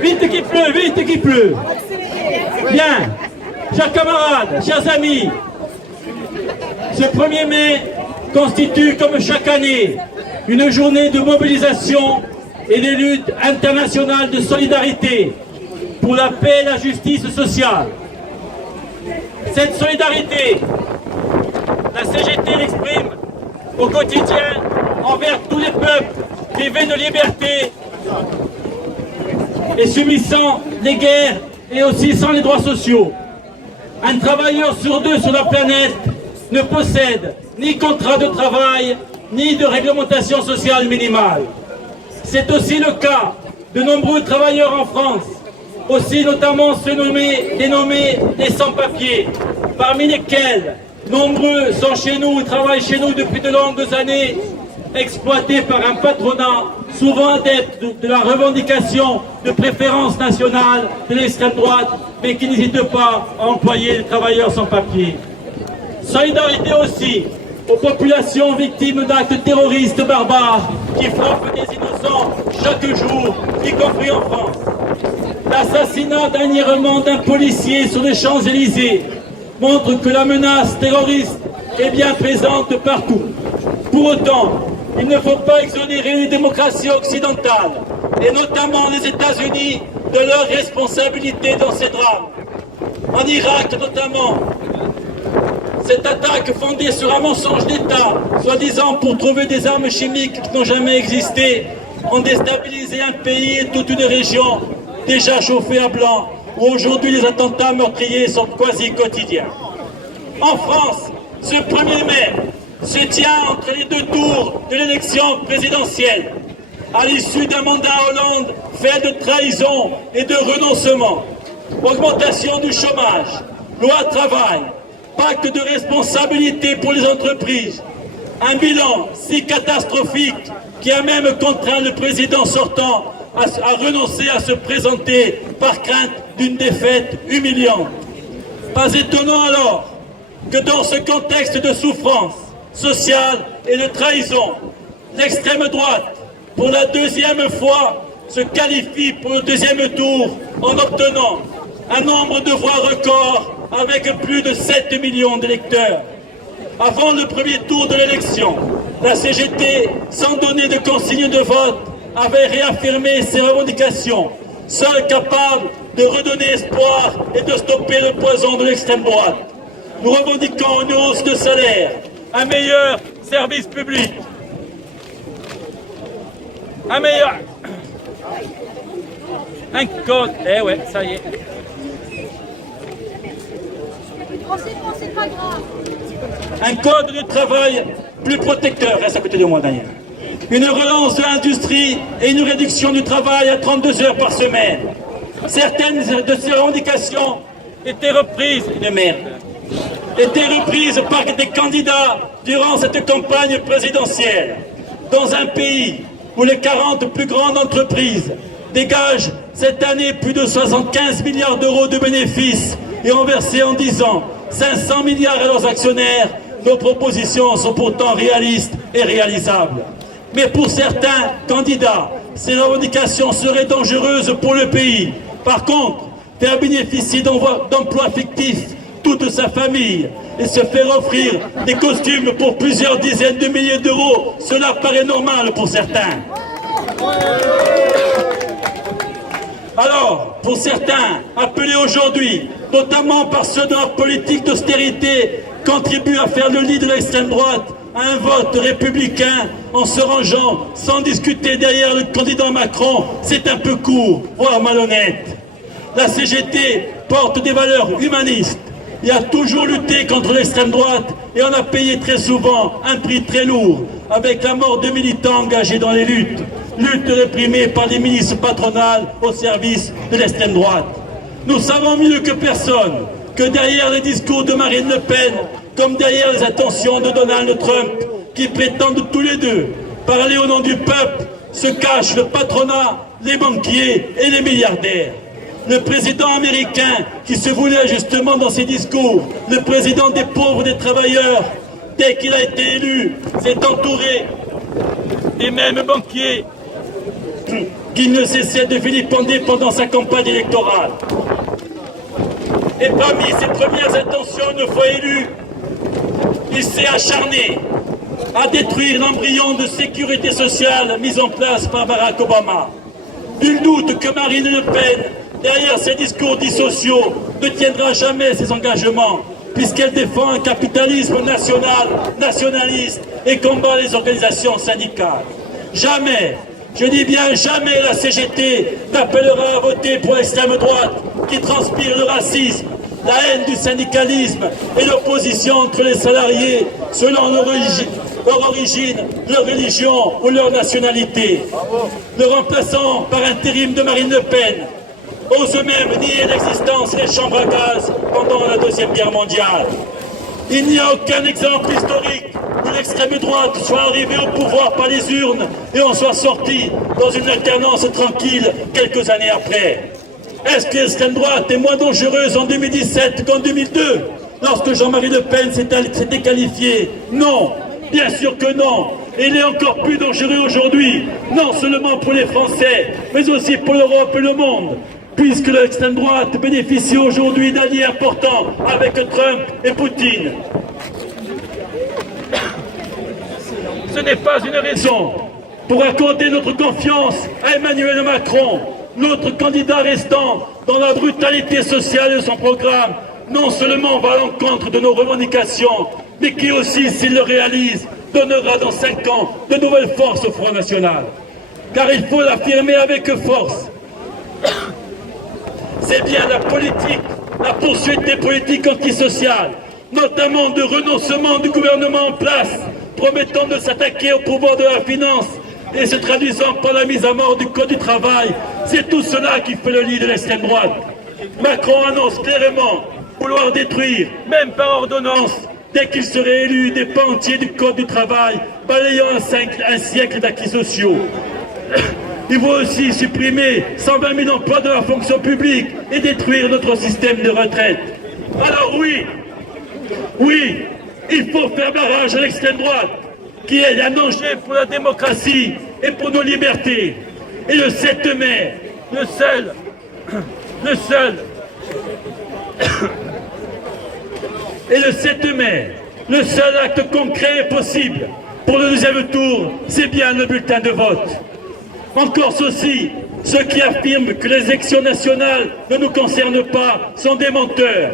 Vite qu'il pleut. Bien, chers camarades, chers amis, ce 1er mai constitue, comme chaque année, une journée de mobilisation et de lutte internationale de solidarité pour la paix et la justice sociale. Cette solidarité, la CGT l'exprime au quotidien envers tous les peuples privés de liberté et subissant les guerres et aussi sans les droits sociaux. Un travailleur sur 2 sur la planète ne possède ni contrat de travail, ni de réglementation sociale minimale. C'est aussi le cas de nombreux travailleurs en France, aussi notamment ceux dénommés des sans-papiers, parmi lesquels nombreux sont chez nous, travaillent chez nous depuis de longues années, exploités par un patronat souvent adepte de la revendication de préférence nationale de l'extrême droite, mais qui n'hésite pas à employer les travailleurs sans papier. Solidarité aussi aux populations victimes d'actes terroristes barbares qui frappent des innocents chaque jour, y compris en France. L'assassinat dernièrement d'un policier sur les Champs-Élysées montre que la menace terroriste est bien présente partout. Pour autant, il ne faut pas exonérer les démocraties occidentales, et notamment les États-Unis, de leur responsabilité dans ces drames. En Irak notamment, cette attaque fondée sur un mensonge d'État, soi-disant pour trouver des armes chimiques qui n'ont jamais existé, ont déstabilisé un pays et toute une région déjà chauffée à blanc, où aujourd'hui les attentats meurtriers sont quasi quotidiens. En France, ce 1er mai se tient entre les 2 tours de l'élection présidentielle, à l'issue d'un mandat Hollande fait de trahison et de renoncement, augmentation du chômage, loi travail, pacte de responsabilité pour les entreprises, un bilan si catastrophique qui a même contraint le président sortant à renoncer à se présenter par crainte d'une défaite humiliante. Pas étonnant alors que dans ce contexte de souffrance sociale et de trahison, l'extrême droite, pour la 2e fois, se qualifie pour le 2e tour en obtenant un nombre de voix record avec plus de 7 millions d'électeurs. Avant le 1er tour de l'élection, la CGT, sans donner de consigne de vote, avait réaffirmé ses revendications, seule capable de redonner espoir et de stopper le poison de l'extrême droite. Nous revendiquons une hausse de salaire, un meilleur service public, un code, ça y est. Un code de travail plus protecteur, reste à côté de moi d'ailleurs. Une relance de l'industrie et une réduction du travail à 32 heures par semaine. Certaines de ces revendications étaient reprises par des candidats durant cette campagne présidentielle. Dans un pays où les 40 plus grandes entreprises dégagent cette année plus de 75 milliards d'euros de bénéfices et ont versé en 10 ans 500 milliards à leurs actionnaires, nos propositions sont pourtant réalistes et réalisables. Mais pour certains candidats, ces revendications seraient dangereuses pour le pays. Par contre, faire bénéficier d'emplois fictifs toute sa famille et se faire offrir des costumes pour plusieurs dizaines de milliers d'euros, cela paraît normal pour certains. Alors, pour certains, appelés aujourd'hui, notamment par ceux de la politique d'austérité, contribuent à faire le lit de l'extrême droite à un vote républicain en se rangeant sans discuter derrière le candidat Macron, c'est un peu court, voire malhonnête. La CGT porte des valeurs humanistes et a toujours lutté contre l'extrême droite et en a payé très souvent un prix très lourd avec la mort de militants engagés dans les luttes réprimées par des milices patronales au service de l'extrême droite. Nous savons mieux que personne que derrière les discours de Marine Le Pen, comme derrière les intentions de Donald Trump, qui prétendent tous les deux parler au nom du peuple, se cachent le patronat, les banquiers et les milliardaires. Le président américain, qui se voulait justement dans ses discours le président des pauvres et des travailleurs, dès qu'il a été élu, s'est entouré des mêmes banquiers qu'il ne cessait de vilipender pendant sa campagne électorale. Et parmi ses premières intentions, une fois élu, il s'est acharné à détruire l'embryon de sécurité sociale mis en place par Barack Obama. Nul doute que Marine Le Pen, derrière ses discours dits sociaux, ne tiendra jamais ses engagements, puisqu'elle défend un capitalisme national, nationaliste et combat les organisations syndicales. Jamais, je dis bien jamais, la CGT n'appellera à voter pour l'extrême droite qui transpire le racisme, la haine du syndicalisme et l'opposition entre les salariés selon leur origine, leur religion ou leur nationalité. Le remplaçant par intérim de Marine Le Pen ose même nier l'existence des chambres à gaz pendant la Deuxième Guerre mondiale. Il n'y a aucun exemple historique où l'extrême droite soit arrivée au pouvoir par les urnes et en soit sorti dans une alternance tranquille quelques années après. Est-ce que l'extrême droite est moins dangereuse en 2017 qu'en 2002, lorsque Jean-Marie Le Pen s'était qualifié? Non, bien sûr que non. Et il est encore plus dangereux aujourd'hui, non seulement pour les Français, mais aussi pour l'Europe et le monde, puisque l'extrême droite bénéficie aujourd'hui d'alliés importants avec Trump et Poutine. Ce n'est pas une raison pour accorder notre confiance à Emmanuel Macron, notre candidat restant dans la brutalité sociale de son programme, non seulement va à l'encontre de nos revendications, mais qui aussi, s'il le réalise, donnera dans 5 ans de nouvelles forces au Front National. Car il faut l'affirmer avec force. C'est bien la politique, la poursuite des politiques antisociales, notamment de renoncement du gouvernement en place, promettant de s'attaquer au pouvoir de la finance et se traduisant par la mise à mort du Code du travail. C'est tout cela qui fait le lit de l'extrême droite. Macron annonce clairement vouloir détruire, même par ordonnance, dès qu'il serait élu, des pans entiers du Code du travail, balayant un siècle d'acquis sociaux. Il faut aussi supprimer 120 000 emplois de la fonction publique et détruire notre système de retraite. Alors oui, il faut faire barrage à l'extrême droite, qui est un danger pour la démocratie et pour nos libertés. Et le 7 mai, le seul acte concret possible pour le deuxième tour, c'est bien le bulletin de vote. En Corse aussi, ceux qui affirment que les élections nationales ne nous concernent pas sont des menteurs.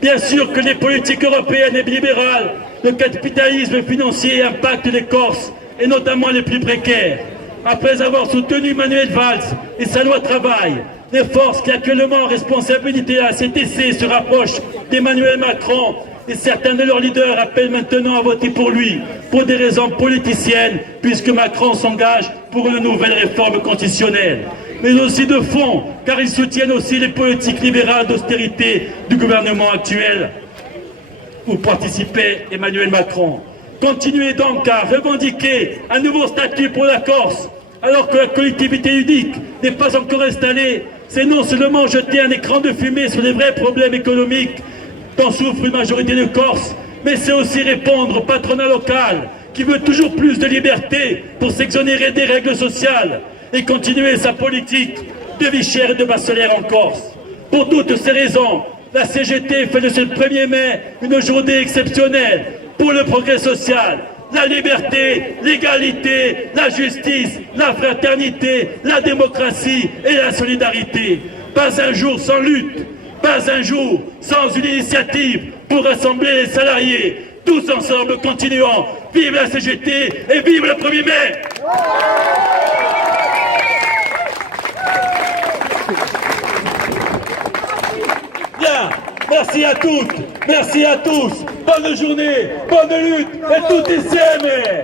Bien sûr que les politiques européennes et libérales, le capitalisme financier impactent les Corses, et notamment les plus précaires. Après avoir soutenu Manuel Valls et sa loi travail, les forces qui actuellement en responsabilité à la CTC se rapprochent d'Emmanuel Macron, et certains de leurs leaders appellent maintenant à voter pour lui, pour des raisons politiciennes, puisque Macron s'engage pour une nouvelle réforme constitutionnelle. Mais aussi de fond, car ils soutiennent aussi les politiques libérales d'austérité du gouvernement actuel, où participait Emmanuel Macron. Continuez donc à revendiquer un nouveau statut pour la Corse, alors que la collectivité unique n'est pas encore installée. C'est non seulement jeter un écran de fumée sur les vrais problèmes économiques dont souffre une majorité de Corses, mais c'est aussi répondre au patronat local qui veut toujours plus de liberté pour s'exonérer des règles sociales et continuer sa politique de vie chère et de bas salaire en Corse. Pour toutes ces raisons, la CGT fait de ce 1er mai une journée exceptionnelle pour le progrès social, la liberté, l'égalité, la justice, la fraternité, la démocratie et la solidarité. Pas un jour sans lutte, pas un jour sans une initiative pour rassembler les salariés. Tous ensemble, continuons. Vive la CGT et vive le 1er mai! Bien, merci à toutes, merci à tous. Bonne journée, bonne lutte et tout ici aimé.